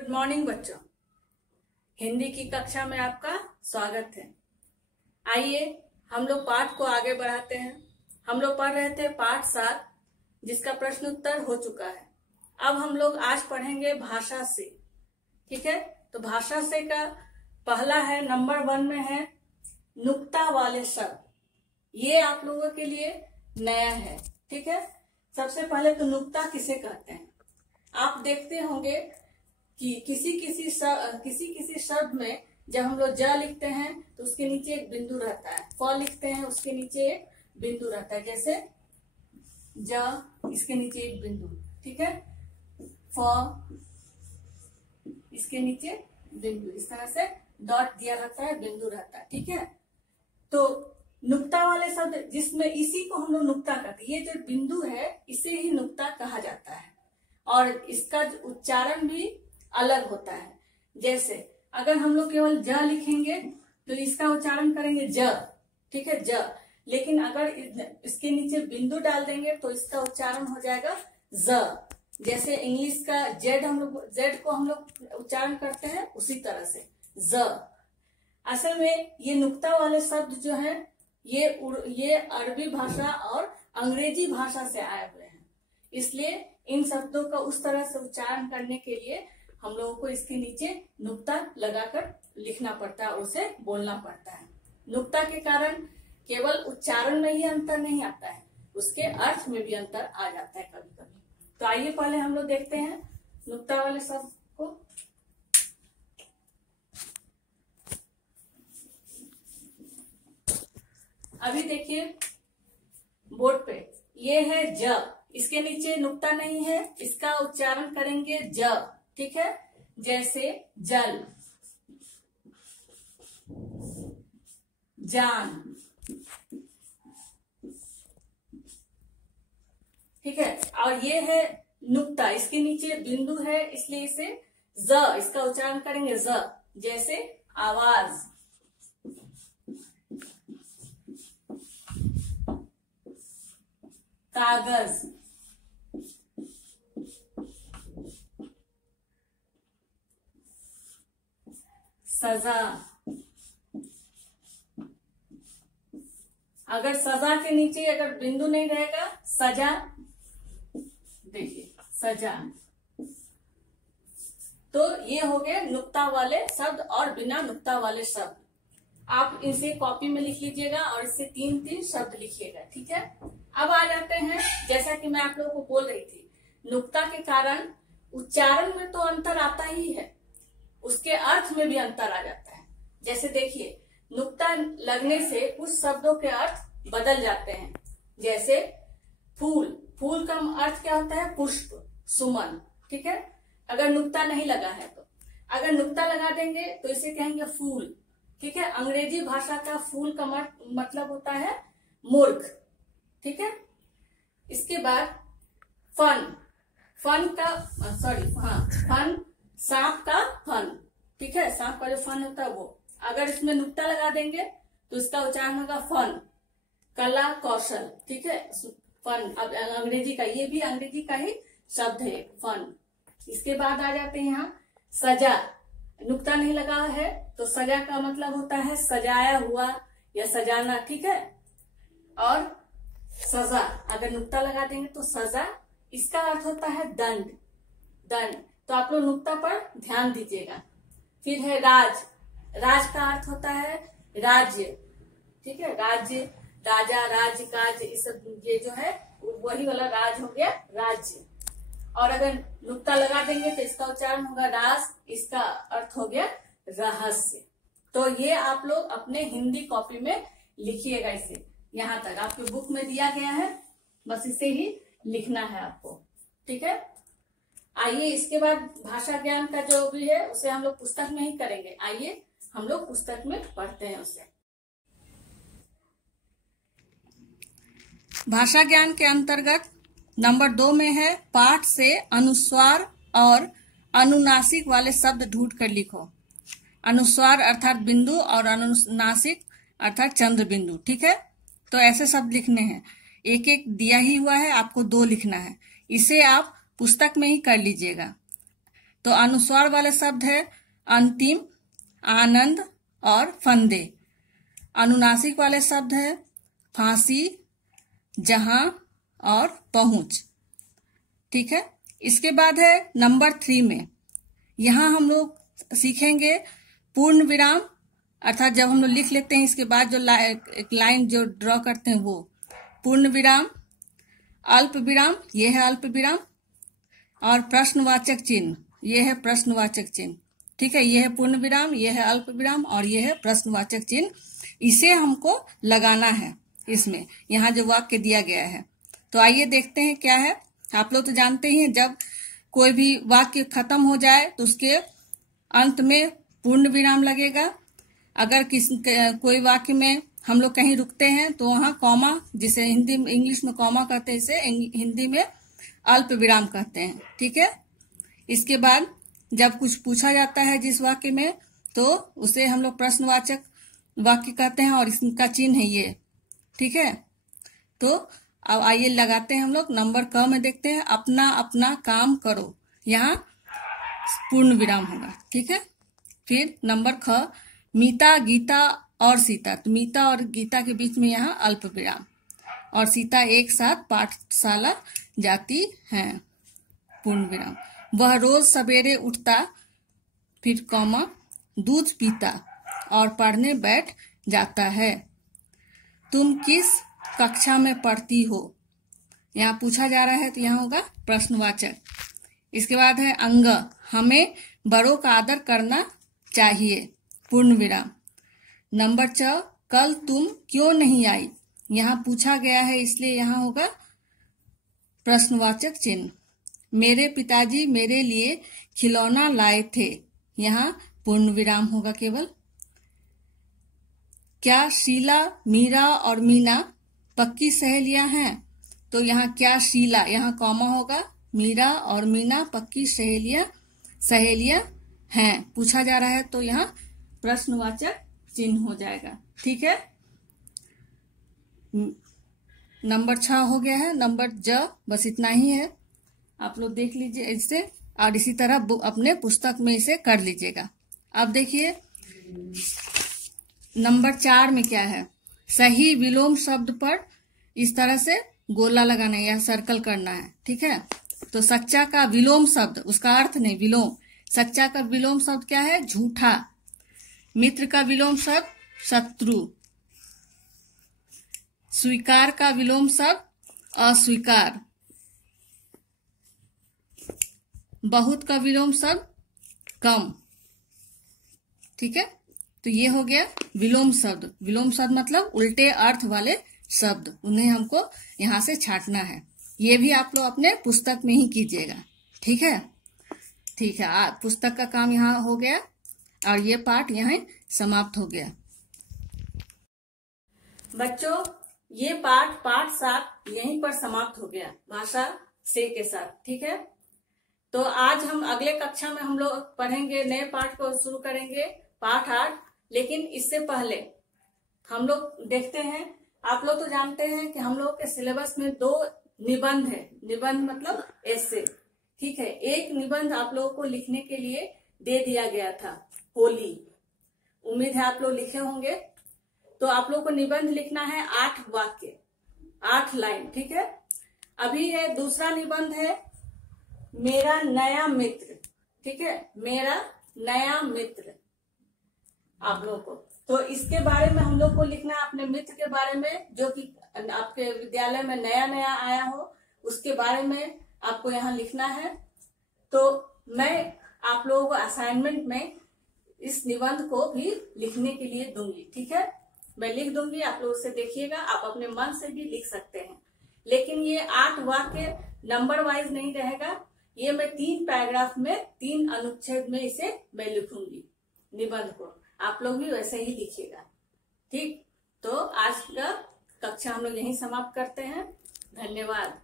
Good morning बच्चों। हिंदी की कक्षा में आपका स्वागत है। आइए हम लोग पाठ को आगे बढ़ाते हैं। हम लोग पढ़ रहे थे पाठ 7, जिसका प्रश्न उत्तर हो चुका है। अब हम लोग आज पढ़ेंगे भाषा से। ठीक है, तो भाषा से का पहला है, नंबर 1 में है नुक्ता वाले शब्द। ये आप लोगों के लिए नया है। ठीक है, सबसे पहले तो नुक्ता किसे कहते हैं। आप देखते होंगे कि किसी किसी शब्द में जब हम लोग ज लिखते हैं तो उसके नीचे एक बिंदु रहता है। फ लिखते हैं, उसके नीचे एक बिंदु रहता है। जैसे ज, इसके नीचे एक बिंदु। ठीक है, फ, इसके नीचे बिंदु। इस तरह से डॉट दिया रहता है, बिंदु रहता है। ठीक है, तो नुक्ता वाले शब्द जिसमें इसी को हम लोग नुक्ता कहते हैं। ये जो बिंदु है इसे ही नुक्ता कहा जाता है और इसका उच्चारण भी अलग होता है। जैसे अगर हम लोग केवल ज लिखेंगे तो इसका उच्चारण करेंगे ज। ठीक है, ज। लेकिन अगर इसके नीचे बिंदु डाल देंगे तो इसका उच्चारण हो जाएगा ज। जैसे इंग्लिश का जेड को हम लोग उच्चारण करते हैं, उसी तरह से ज। असल में ये नुक्ता वाले शब्द जो है ये अरबी भाषा और अंग्रेजी भाषा से आए हुए हैं। इसलिए इन शब्दों का उस तरह से उच्चारण करने के लिए हम लोगों को इसके नीचे नुक्ता लगाकर लिखना पड़ता है, उसे बोलना पड़ता है। नुक्ता के कारण केवल उच्चारण में ही अंतर नहीं आता है, उसके अर्थ में भी अंतर आ जाता है कभी कभी। तो आइए पहले हम लोग देखते हैं नुक्ता वाले शब्द को। अभी देखिए बोर्ड पे, ये है ज, इसके नीचे नुक्ता नहीं है, इसका उच्चारण करेंगे ज। ठीक है, जैसे जल, जान। ठीक है, और ये है नुक्ता, इसके नीचे बिंदु है, इसलिए इसे ज, इसका उच्चारण करेंगे ज। जैसे आवाज, कागज, सजा। अगर सजा के नीचे अगर बिंदु नहीं रहेगा, सजा। देखिए सजा। तो ये हो गए नुक्ता वाले शब्द और बिना नुक्ता वाले शब्द। आप इसे कॉपी में लिख लीजिएगा और इससे 3-3 शब्द लिखिएगा। ठीक है, अब आ जाते हैं, जैसा कि मैं आप लोगों को बोल रही थी, नुक्ता के कारण उच्चारण में तो अंतर आता ही है, उसके अर्थ में भी अंतर आ जाता है। जैसे देखिए, नुक्ता लगने से कुछ शब्दों के अर्थ बदल जाते हैं। जैसे फूल, फूल का अर्थ क्या होता है? पुष्प, सुमन। ठीक है, अगर नुक्ता नहीं लगा है तो। अगर नुक्ता लगा देंगे तो इसे कहेंगे फूल। ठीक है, अंग्रेजी भाषा का फूल का मतलब होता है मूर्ख। ठीक है, इसके बाद फन, फन, सांप का फन। ठीक है, सांप का जो फन होता है वो, अगर इसमें नुक्ता लगा देंगे तो इसका उच्चारण होगा फन। कला, कौशल। ठीक है, फन अब अंग्रेजी का, ये भी अंग्रेजी का ही शब्द है फन। इसके बाद आ जाते हैं यहाँ सजा, नुक्ता नहीं लगा है तो सजा का मतलब होता है सजाया हुआ या सजाना। ठीक है, और सजा, अगर नुक्ता लगा देंगे तो सजा, इसका अर्थ होता है दंड, दंड। तो आप लोग नुक्ता पर ध्यान दीजिएगा। फिर है राज, राज का अर्थ होता है राज्य। ठीक है, राज्य, राजा, राज, काज, इस ये जो है वही वाला राज हो गया, राज्य। और अगर नुक्ता लगा देंगे तो इसका उच्चारण होगा राज, इसका अर्थ हो गया रहस्य। तो ये आप लोग अपने हिंदी कॉपी में लिखिएगा। इसे यहाँ तक आपके बुक में दिया गया है, बस इसे ही लिखना है आपको। ठीक है, आइए इसके बाद भाषा ज्ञान का जो भी है उसे हम लोग पुस्तक में ही करेंगे। आइए हम लोग पुस्तक में पढ़ते हैं उसे। भाषा ज्ञान के अंतर्गत नंबर 2 में है पाठ से अनुस्वार और अनुनासिक वाले शब्द ढूंढ कर लिखो। अनुस्वार अर्थात बिंदु और अनुनासिक अर्थात चंद्र बिंदु। ठीक है, तो ऐसे शब्द लिखने हैं। एक एक दिया ही हुआ है, आपको 2 लिखना है। इसे आप पुस्तक में ही कर लीजिएगा। तो अनुस्वार वाले शब्द है अंतिम, आनंद और फंदे। अनुनासिक वाले शब्द है फांसी, जहां और पहुंच। ठीक है, इसके बाद है नंबर 3 में, यहां हम लोग सीखेंगे पूर्ण विराम, अर्थात जब हम लोग लिख लेते हैं इसके बाद जो एक लाइन जो ड्रॉ करते हैं वो पूर्ण विराम, अल्प विराम, ये है अल्प विराम, और प्रश्नवाचक चिन्ह, ये है प्रश्नवाचक चिन्ह। ठीक है, ये है पूर्ण विराम, ये है अल्प विराम और ये है प्रश्नवाचक चिन्ह। इसे हमको लगाना है इसमें, यहाँ जो वाक्य दिया गया है। तो आइए देखते हैं क्या है। आप लोग तो जानते ही हैं, जब कोई भी वाक्य खत्म हो जाए तो उसके अंत में पूर्ण विराम लगेगा। अगर कोई वाक्य में हम लोग कहीं रुकते हैं तो वहां कॉमा, जिसे हिंदी इंग्लिश में कॉमा कहते हैं, इसे हिंदी में अल्प विराम कहते हैं। ठीक है, इसके बाद जब कुछ पूछा जाता है जिस वाक्य में, तो उसे हम लोग प्रश्नवाचक वाक्य कहते हैं और इसका चिन्ह है ये। ठीक है, तो अब आइए लगाते हैं हम लोग। नंबर क में देखते हैं अपना अपना काम करो, यहाँ पूर्ण विराम होगा। ठीक है, फिर नंबर ख मीता, गीता और सीता, तो मीता और गीता के बीच में यहाँ अल्प विराम, और सीता एक साथ पाठशाला जाती हैं, पूर्ण विराम। वह रोज सवेरे उठता, फिर कॉमा, दूध पीता और पढ़ने बैठ जाता है। तुम किस कक्षा में पढ़ती हो, यहाँ पूछा जा रहा है तो यहाँ होगा प्रश्नवाचक। इसके बाद है अंग, हमें बड़ों का आदर करना चाहिए, पूर्ण विराम। नंबर 4 कल तुम क्यों नहीं आई, यहाँ पूछा गया है इसलिए यहाँ होगा प्रश्नवाचक चिन्ह। मेरे पिताजी मेरे लिए खिलौना लाए थे, यहाँ पूर्ण विराम होगा केवल। क्या शीला, मीरा और मीना पक्की सहेलियां हैं, तो यहाँ क्या शीला, यहाँ कॉमा होगा, मीरा और मीना पक्की सहेलियां हैं, पूछा जा रहा है तो यहाँ प्रश्नवाचक चिन्ह हो जाएगा। ठीक है, नंबर 6 हो गया है। नंबर ज बस इतना ही है, आप लोग देख लीजिए इसे, और इसी तरह अपने पुस्तक में इसे कर लीजिएगा। अब देखिए नंबर 4 में क्या है, सही विलोम शब्द पर इस तरह से गोला लगाना है या सर्कल करना है। ठीक है, तो सच्चा का विलोम शब्द, उसका अर्थ नहीं, विलोम, सच्चा का विलोम शब्द क्या है, झूठा। मित्र का विलोम शब्द शत्रु। स्वीकार का विलोम शब्द अस्वीकार। बहुत का विलोम शब्द कम। ठीक है, तो ये हो गया विलोम शब्द। विलोम शब्द मतलब उल्टे अर्थ वाले शब्द, उन्हें हमको यहाँ से छांटना है। ये भी आप लोग अपने पुस्तक में ही कीजिएगा। ठीक है, ठीक है, पुस्तक का काम यहाँ हो गया और ये पाठ यहाँ समाप्त हो गया। बच्चों, ये पाठ 7 यहीं पर समाप्त हो गया, भाषा से के साथ। ठीक है, तो आज हम अगले कक्षा में हम लोग पढ़ेंगे, नए पाठ को शुरू करेंगे, पाठ 8। लेकिन इससे पहले हम लोग देखते हैं, आप लोग तो जानते हैं कि हम लोग के सिलेबस में 2 निबंध है। निबंध मतलब ऐसे। ठीक है, एक निबंध आप लोगों को लिखने के लिए दे दिया गया था, होली। उम्मीद है आप लोग लिखे होंगे। तो आप लोग को निबंध लिखना है 8 वाक्य, 8 लाइन। ठीक है, अभी है दूसरा निबंध है मेरा नया मित्र। ठीक है, मेरा नया मित्र आप लोगों को, तो इसके बारे में हम लोग को लिखना है, अपने मित्र के बारे में जो कि आपके विद्यालय में नया नया आया हो, उसके बारे में आपको यहाँ लिखना है। तो मैं आप लोगों को असाइनमेंट में इस निबंध को भी लिखने के लिए दूंगी। ठीक है, मैं लिख दूंगी, आप लोग उसे देखिएगा, आप अपने मन से भी लिख सकते हैं। लेकिन ये 8 वाक्य नंबर वाइज नहीं रहेगा, ये मैं 3 पैराग्राफ में 3 अनुच्छेद में इसे मैं लिखूंगी निबंध को। आप लोग भी वैसे ही लिखिएगा। ठीक, तो आज का कक्षा हम लोग यहीं समाप्त करते हैं। धन्यवाद।